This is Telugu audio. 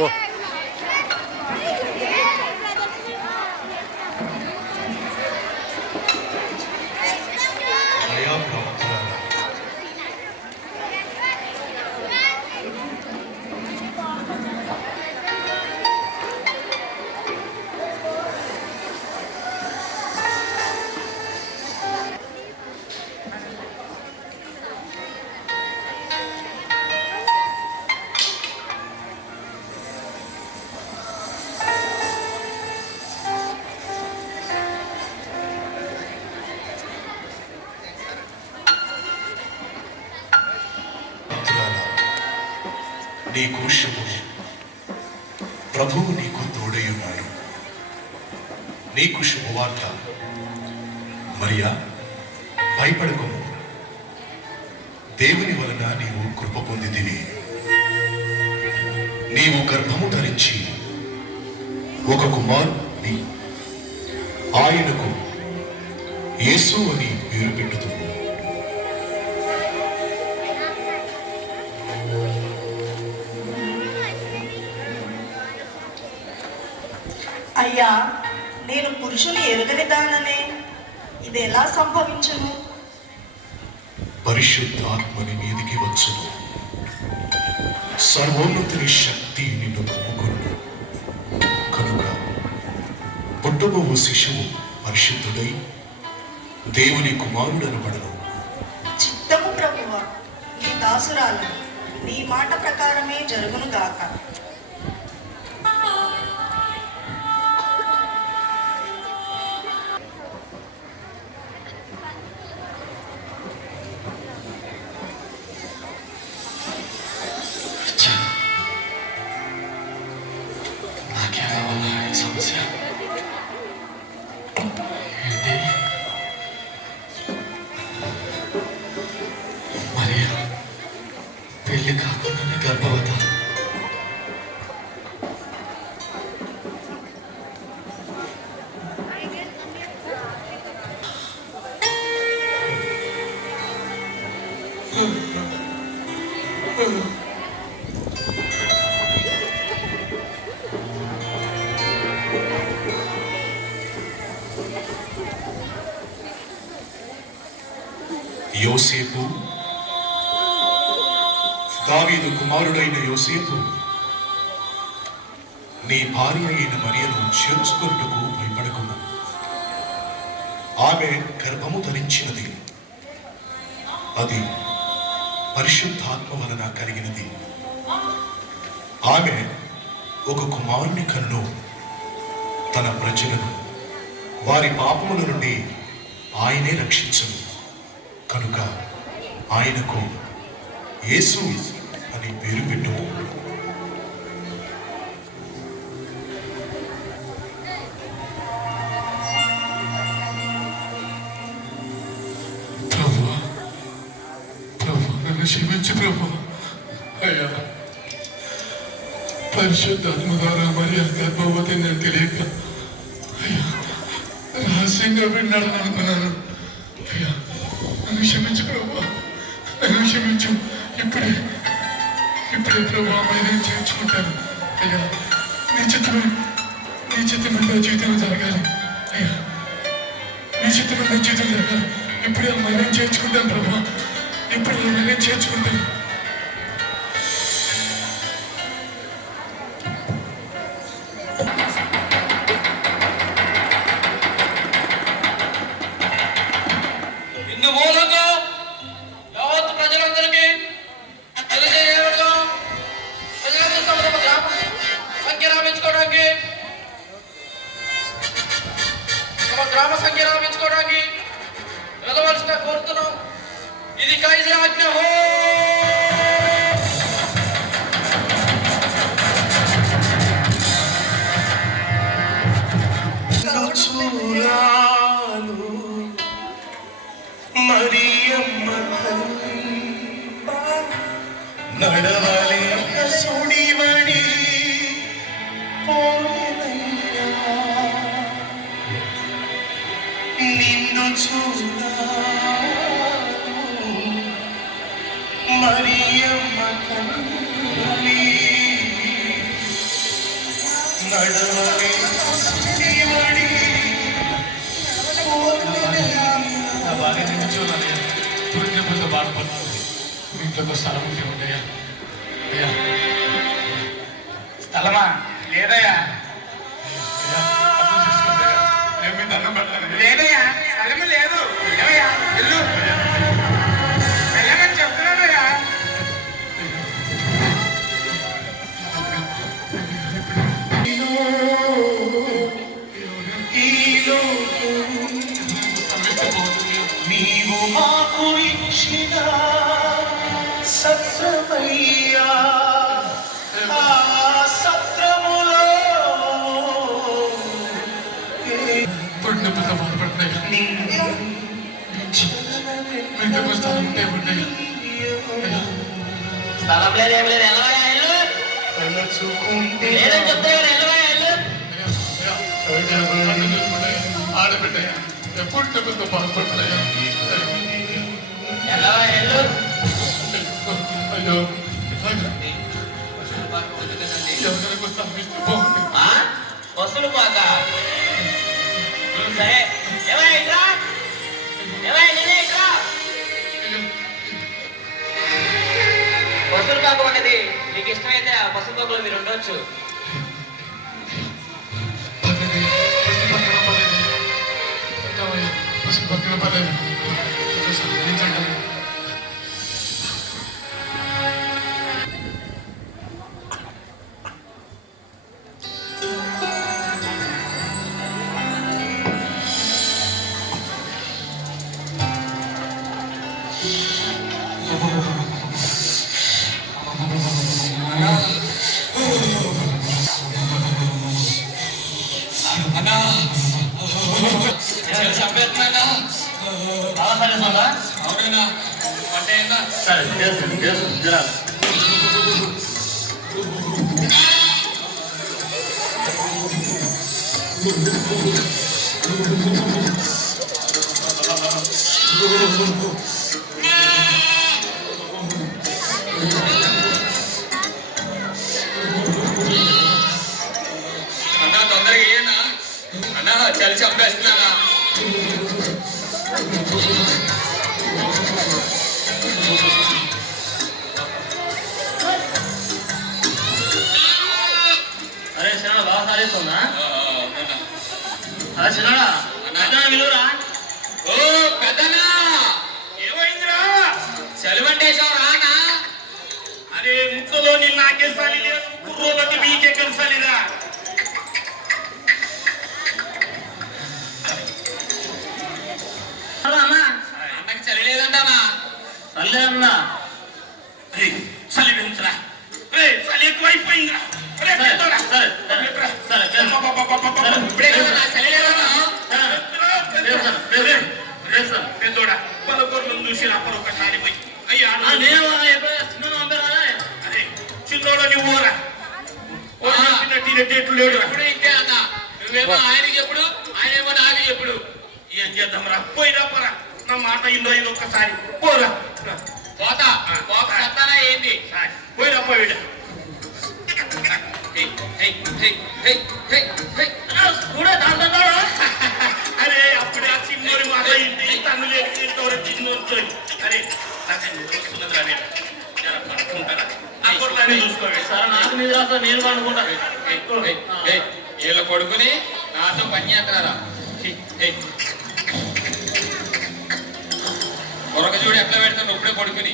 గో. నీకు శుభము. ప్రభువు నీకు తోడై ఉన్నాడు. నీకు శుభవార్త. మరియా, భయపడకము. దేవుని వలన నీవు కృప పొందితివి. నీవు గర్భము ధరించి ఒక కుమారుని, ఆయనకు యేసు అని పేరు పెట్టుతుంది. అయ్యా, నేను పురుషుని ఎరుగని దాననే, ఇది ఎలా సంభవించును? పరిశుద్ధాత్మని మీదికి వచ్చును. సర్వోన్నతుని శక్తి నిన్ను కమ్ముకొనును. కనుక పుట్టబోవు శిశువు పరిశుద్ధుడై దేవుని కుమారుడనబడును. చిత్తము ప్రభువా, నీ దాసురాలు, నీ మాట ప్రకారమే జరుగును గాక. పెళ్లి కాకుండానే గర్భవత. యోసేపు, దావీదు కుమారుడైన యోసేపు, నీ భార్య అయిన మరియను చేర్చుకొనుటకు భయపడకుము. ఆమె గర్భము ధరించినది. అది పరిశుద్ధాత్మ వలన కలిగినది. ఆమె ఒక కుమారుని కన్ను. తన ప్రజలను వారి పాపముల నుండి ఆయనే రక్షించును. కనుక ఆయనకు యేసు అని పేరు పెట్టు. ప్రభువా, ప్రభువా, నన్ను క్షమించు ప్రభువా. అయ్యా, పరిశుద్ధాత్మ ద్వారా మరి గర్భవతి నేను తెలియక అయ్యా రహస్యంగా విన్నాడని అనుకున్నాను. అయ్యా, నన్ను క్షమించు ప్రభువా, నన్ను క్షమించు. ఇప్పుడే ప్రభు అమ్మాయిని చేర్చుకుంటాను. అయ్యా, నీ చిత్తమే నా జీవితంలో జరగాలి. అయ్యా, నీ చిత్తమే నా జీవితంలో జరగాలి. ఇప్పుడే అమ్మాయిని చేర్చుకుంటాను ప్రభు. ఇప్పుడే అమ్మాయిని చేర్చుకుంటాను. గ్రామ సంఖ్య రాపించుకోవడానికి వెళ్ళవలసిన కోరుతున్నాం. ఇది కైజర్ ఆజ్ఞ. మరియమ్మ నడవాలి సుడివడి నిన్ను చూడాలి మరియమ్మ కన్నులి నడవని నీవడి నా భార్య నిలిచోనయ్యా పురిటినప్పుడు బాధపడుతుంది ఇంట్లో స్థలం ఉంటే ఉండయా అయ్యా స్థలమా లేదయ్యా అయ్యా అర్థం చేసుకోండి నేను మీ దండం పెడతాను లేదయ్యా స్థలము లేదు వెళ్ళవయ్యా వెళ్ళు వెళ్ళమని చెప్తున్నానయ్యా నీవు మాకు ఇచ్చిన సత్రమయ్యా ఆ సత్రములో పురిటినప్పుడు బాధపడుతున్నాయా ఇంట్లో స్థలం ఉంటే ఉండయా అయ్యా స్థలం లేదు ఏం లేదు వెళ్ళవయ్యా ఇల్లు తలచుకుంటే లేదని చెప్తే కదా వెళ్ళవయ్యా ఇల్లు ఆడబిడ్డయ్యా పుట్టినప్పుడు బాధపడుతున్నాయా వెళ్ళవయ్యా ఇల్లు అయ్యో ఎవరికైనా స్థలం ఇస్తే బాగుంది వసూలు పాక సరే ఏమయ్యా ఇట్రా ఏమయ్యా నేనే ఇట్రా వసూలు పాకం అనేది మీకు ఇష్టమైతే ఆ పసుపు పాకలో మీరు ఉండొచ్చు పక్కన పర్లేదు అవునైనా అంటే సరే జరా అన్నా తొందరగా ఏనా అన్నా చలి చంపేస్తున్నానా అరే సినిమా బాగా సాధిస్తుందా అరే సినిమా విలువరా ఓ పెద్దనా ఏమైందిరా చలివంటేశావు రానా అరే ముక్కలో నిన్ను నాకేసాలి లేదు కుర్రోలకి మీకే కలిసాలిరా అన్నా అన్నకి చలి లేదంటానా సర్లే అన్నా చలి పెంచరా చలి ఎక్కువైపోయిందిరా సరే సరే సరే ఇప్పుడే కదా నా చలి లేదన్నా పెద్దోడా పలుకొర్లను చూసి అప్పుడు ఒకసారి పోయి అయ్యా అరే చిన్నోడు నువ్వు ఊరా తినేటట్లు లేడు ఎప్పుడు ఇంతే అన్న నువ్వేమో ఆయనకి ఎప్పుడు ఆయనేమో నాకు ఎప్పుడు ఏం చేద్దాంరా పోయిరా పోరా నా మాట ఇల్లు ఇది ఒక్కసారి పోరా పోతా పోక సత్తానా ఏంది పోయిరా పోయిడా అరే అప్పుడే ఆ చిన్నోడి మాట ఇంటి తన్ను లేదు చిన్నోడితో అరే నాకండి వస్తున్నదిరా నేను జర పడుకుంటారా ఆ కొట్లానే చూసుకోండి సరే నాకు మీద రాస్తా నేను అనుకుంటా వీళ్ళ కొడుకుని నాతో పని చేస్తున్నారా కొరక చూడు ఎట్లా పెడతాను ఇప్పుడే కొడుకుని